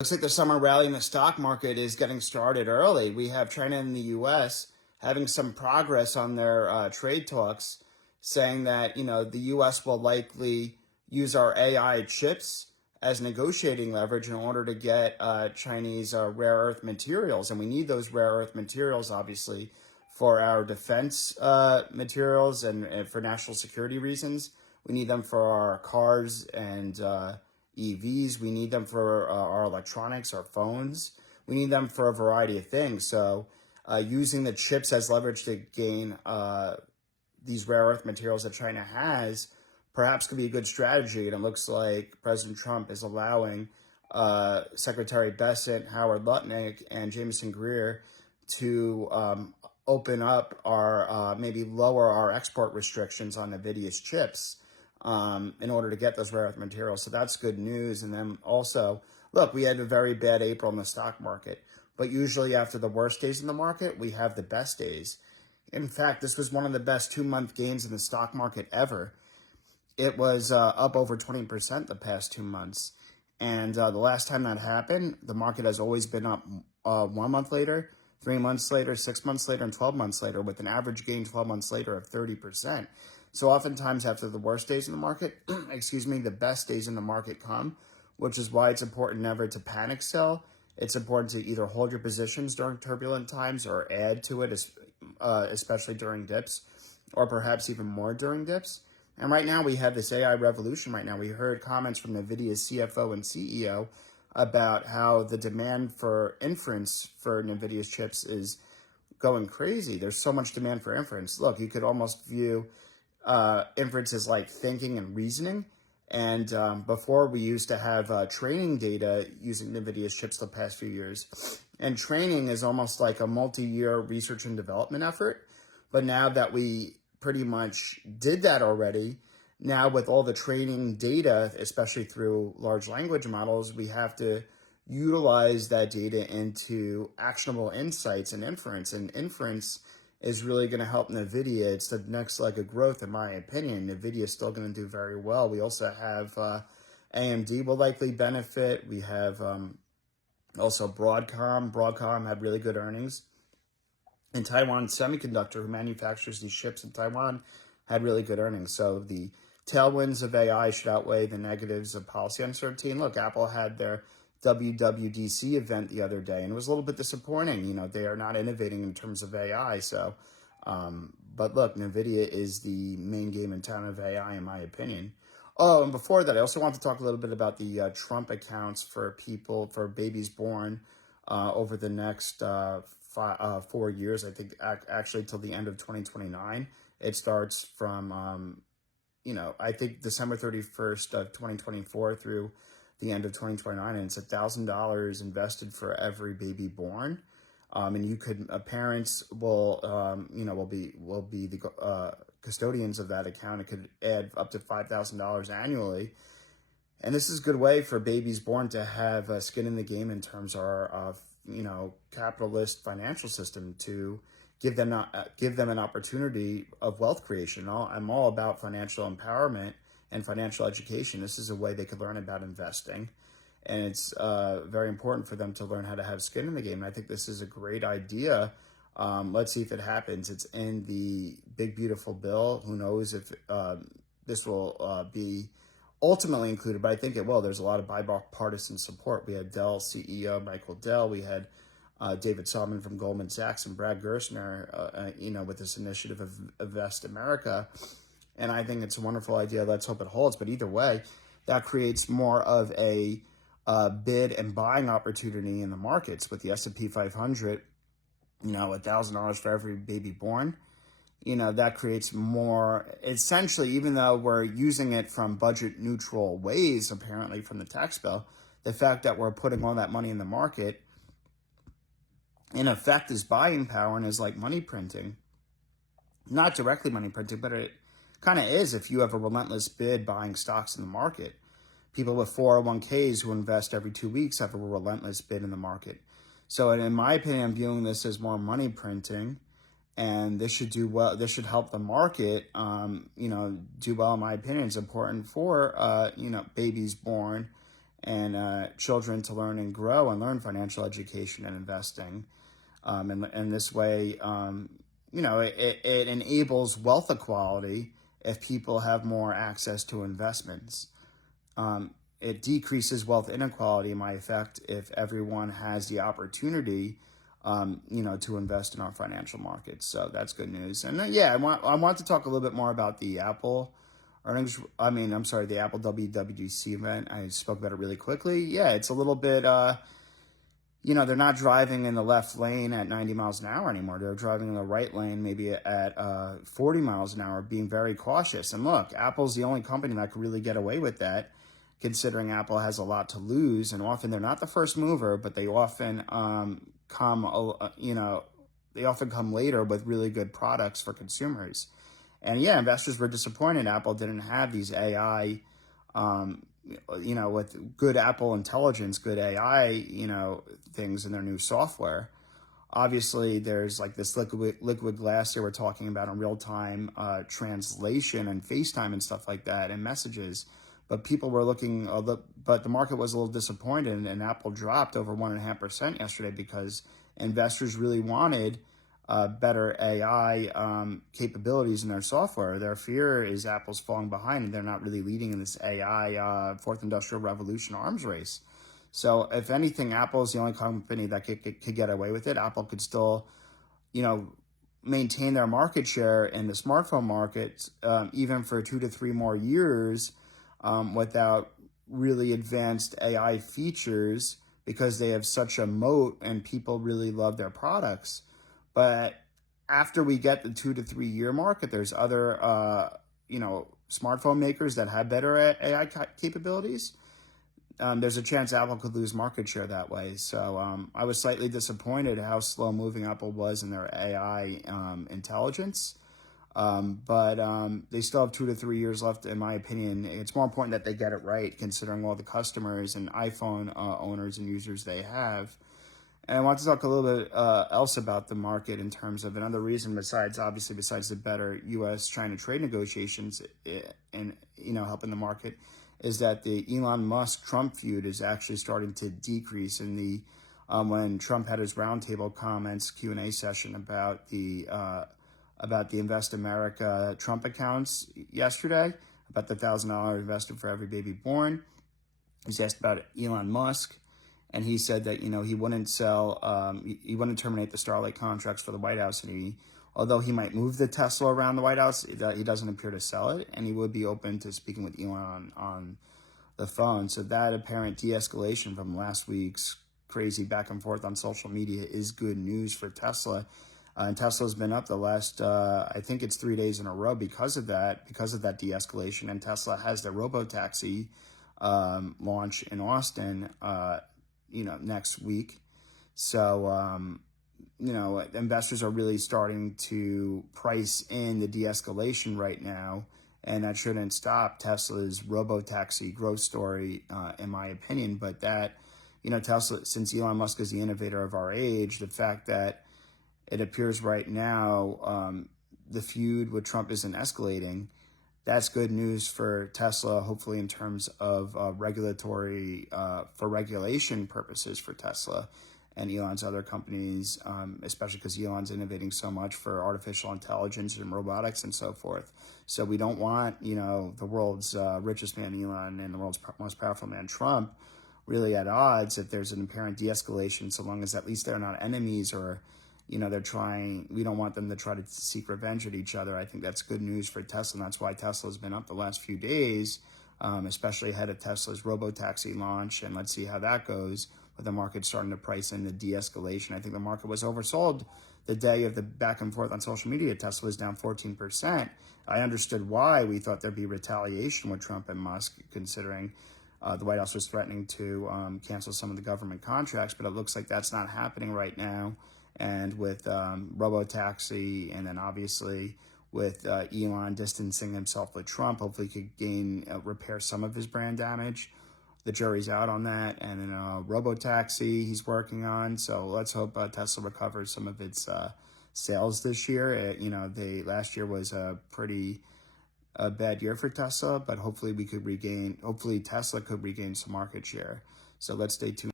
Looks like the summer rally in the stock market is getting started early. We have China and the U.S. having some progress on their trade talks, saying that the U.S. will likely use our AI chips as negotiating leverage in order to get Chinese rare earth materials, and we need those rare earth materials, obviously, for our defense materials and for national security reasons. We need them for our cars and EVs. We need them for our electronics, our phones. We need them for a variety of things. So using the chips as leverage to gain these rare earth materials that China has perhaps could be a good strategy. And it looks like President Trump is allowing Secretary Bessent, Howard Lutnick, and Jameson Greer to open up our, maybe lower our export restrictions on NVIDIA's chips in order to get those rare earth materials. So that's good news. And then also, look, we had a very bad April in the stock market, but usually after the worst days in the market, we have the best days. In fact, this was one of the best 2-month gains in the stock market ever. It was up over 20% the past 2 months. And the last time that happened, the market has always been up 1 month later, 3 months later, 6 months later, and 12 months later, with an average gain 12 months later of 30%. So oftentimes after the worst days in the market, the best days in the market come, which is why it's important never to panic sell. It's important to either hold your positions during turbulent times or add to it, especially during dips, or perhaps even more during dips. And right now we have this AI revolution right now. We heard comments from NVIDIA's CFO and CEO about how the demand for inference for NVIDIA's chips is going crazy. There's so much demand for inference. Look, you could almost view inference as like thinking and reasoning. And before we used to have training data using NVIDIA's chips the past few years. And training is almost like a multi-year research and development effort. But now that we pretty much did that already, now with all the training data, especially through large language models, we have to utilize that data into actionable insights and inference. And inference is really going to help NVIDIA. It's the next leg of growth, in my opinion. NVIDIA is still going to do very well. We also have AMD will likely benefit. We have also Broadcom. Broadcom had really good earnings. And Taiwan Semiconductor, who manufactures these chips in Taiwan, had really good earnings. So the tailwinds of AI should outweigh the negatives of policy uncertainty. And look, Apple had their WWDC event the other day, and it was a little bit disappointing. They are not innovating in terms of AI. So, but look, NVIDIA is the main game in town of AI, in my opinion. Oh, and before that, I also want to talk a little bit about the Trump accounts for babies born over the next 4 years. I think actually till the end of 2029. It starts from, I think December 31st of 2024 through the end of 2029, and it's $1,000 invested for every baby born. And you could parents will be the custodians of that account. It could add up to $5,000 annually, and this is a good way for babies born to have skin in the game in terms of our capitalist financial system, to give them an opportunity of wealth creation. I'm all about financial empowerment and financial education. This is a way they could learn about investing. And it's very important for them to learn how to have skin in the game. And I think this is a great idea. Let's see if it happens. It's in the big, beautiful bill. Who knows if this will be ultimately included, but I think it will. There's a lot of bipartisan support. We had Dell CEO Michael Dell. We had David Solomon from Goldman Sachs and Brad Gerstner, with this initiative of Invest America. And I think it's a wonderful idea. Let's hope it holds. But either way, that creates more of a bid and buying opportunity in the markets with the S&P 500, $1,000 for every baby born. That creates more, essentially, even though we're using it from budget neutral ways, apparently from the tax bill, the fact that we're putting all that money in the market, in effect, is buying power and is like money printing. Not directly money printing, but it kind of is if you have a relentless bid buying stocks in the market. People with 401ks who invest every 2 weeks have a relentless bid in the market. So in my opinion, I'm viewing this as more money printing, and this should do well. This should help the market, do well. In my opinion, it's important for, babies born and children to learn and grow and learn financial education and investing. And this way, it enables wealth equality if people have more access to investments. It decreases wealth inequality, in my effect, if everyone has the opportunity, to invest in our financial markets. So that's good news. And I want to talk a little bit more about the Apple earnings. The Apple WWDC event. I spoke about it really quickly. Yeah, it's a little bit, they're not driving in the left lane at 90 miles an hour anymore. They're driving in the right lane, maybe at 40 miles an hour, being very cautious. And look, Apple's the only company that could really get away with that, considering Apple has a lot to lose. And often they're not the first mover, but they often they often come later with really good products for consumers. And yeah, investors were disappointed Apple didn't have these AI, with good Apple intelligence, good AI, things in their new software. Obviously, there's like this liquid glass they were talking about in real time translation and FaceTime and stuff like that and messages. But people were looking, but the market was a little disappointed, and Apple dropped over 1.5% yesterday because investors really wanted better AI capabilities in their software. Their fear is Apple's falling behind and they're not really leading in this AI fourth industrial revolution arms race. So if anything, Apple is the only company that could get away with it. Apple could still, maintain their market share in the smartphone market even for 2 to 3 more years without really advanced AI features, because they have such a moat and people really love their products. But after we get the 2 to 3 year market, there's other, smartphone makers that have better AI capabilities. There's a chance Apple could lose market share that way. So I was slightly disappointed how slow moving Apple was in their AI intelligence. But they still have 2 to 3 years left, in my opinion. It's more important that they get it right, considering all the customers and iPhone owners and users they have. And I want to talk a little bit else about the market in terms of another reason besides the better U.S.-China trade negotiations and helping the market, is that the Elon Musk-Trump feud is actually starting to decrease. In the when Trump had his roundtable comments Q&A session about the Invest America Trump accounts yesterday, about the $1,000 invested for every baby born, he was asked about Elon Musk. And he said that, he wouldn't he wouldn't terminate the Starlink contracts for the White House. And although he might move the Tesla around the White House, he doesn't appear to sell it. And he would be open to speaking with Elon on the phone. So that apparent de-escalation from last week's crazy back and forth on social media is good news for Tesla. And Tesla's been up the last, I think it's 3 days in a row because of that de-escalation. And Tesla has their robo-taxi launch in Austin, next week. So, investors are really starting to price in the de-escalation right now, and that shouldn't stop Tesla's robo-taxi growth story, in my opinion. But that, Tesla, since Elon Musk is the innovator of our age, the fact that it appears right now the feud with Trump isn't escalating, that's good news for Tesla, hopefully in terms of regulatory, for regulation purposes for Tesla and Elon's other companies, especially because Elon's innovating so much for artificial intelligence and robotics and so forth. So we don't want, the world's richest man, Elon, and the world's most powerful man, Trump, really at odds if there's an apparent de-escalation, so long as at least they're not enemies or we don't want them to try to seek revenge at each other. I think that's good news for Tesla, and that's why Tesla's been up the last few days, especially ahead of Tesla's robo-taxi launch, and let's see how that goes, with the market starting to price in the de-escalation. I think the market was oversold the day of the back and forth on social media. Tesla was down 14%. I understood why. We thought there'd be retaliation with Trump and Musk, considering the White House was threatening to cancel some of the government contracts, but it looks like that's not happening right now. And with robo-taxi, and then obviously with Elon distancing himself with Trump, hopefully he could repair some of his brand damage. The jury's out on that. And then robo-taxi he's working on. So let's hope Tesla recovers some of its sales this year. Last year was a pretty a bad year for Tesla, but hopefully Tesla could regain some market share. So let's stay tuned.